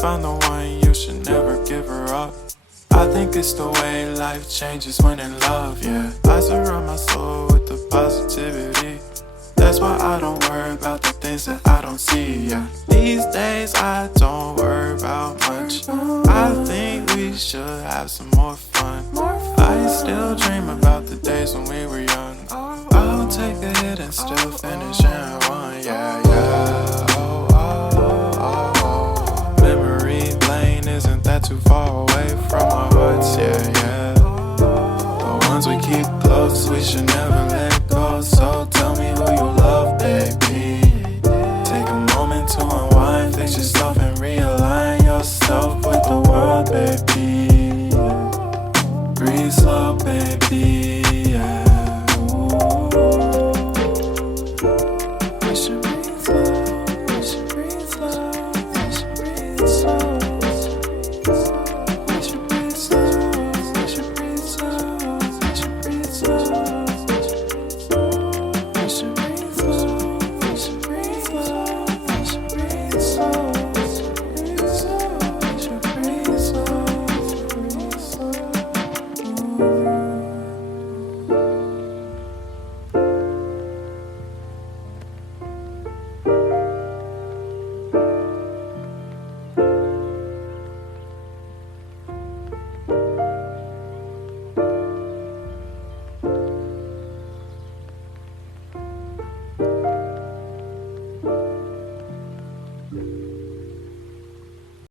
found the one, you should never give her up. I think it's the way life changes when in love, yeah. I surround my soul with the positivity. That's why I don't worry about the things that I don't see, yeah. These days I don't worry about much. I think we should have some more fun. I still dream about the days when we were young. I'll take a hit and still finish in one, yeah, yeah. Oh, oh, oh, oh. Memory lane isn't that too far away from our hearts, yeah, yeah. The ones we keep close, we should never let go. So tell me who you love, baby. Take a moment to unwind, fix yourself and realign yourself with the world, baby. Breathe slow, baby.